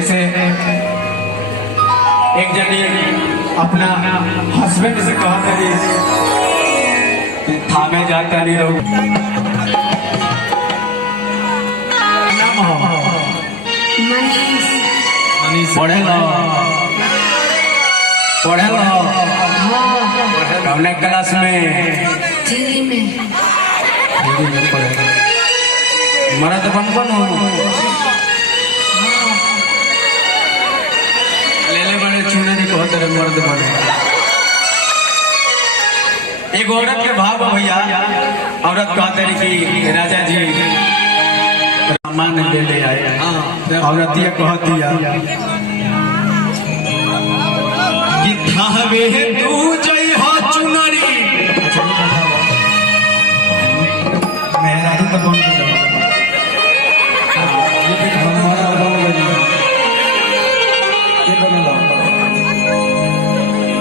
जैसे एक जनी अपना हस्बैंड से कहा करी थामे जाता नहीं लोग पढ़े लो हमने क्लास में मरद बन ले बड़े चुनरी को तेरे मर्द बने। एक औरत के भाव भैया, औरत कहते रही कि राजा जी सामान ले आए। औरत ये कहती कि थावे तू जय हो चुनरी। मेरा तो कौन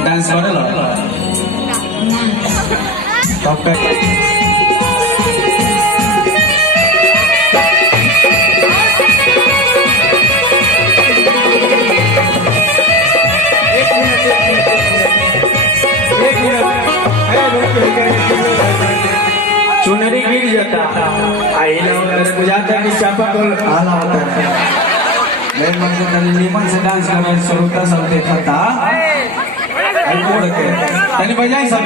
डांस करे लो तब चुनरी गिर जाता बुझाता कि चापाकल हाला होता है। मेरे मन से नीमन से डांस करना श्रोता सब देखा था। तनी बजाई सब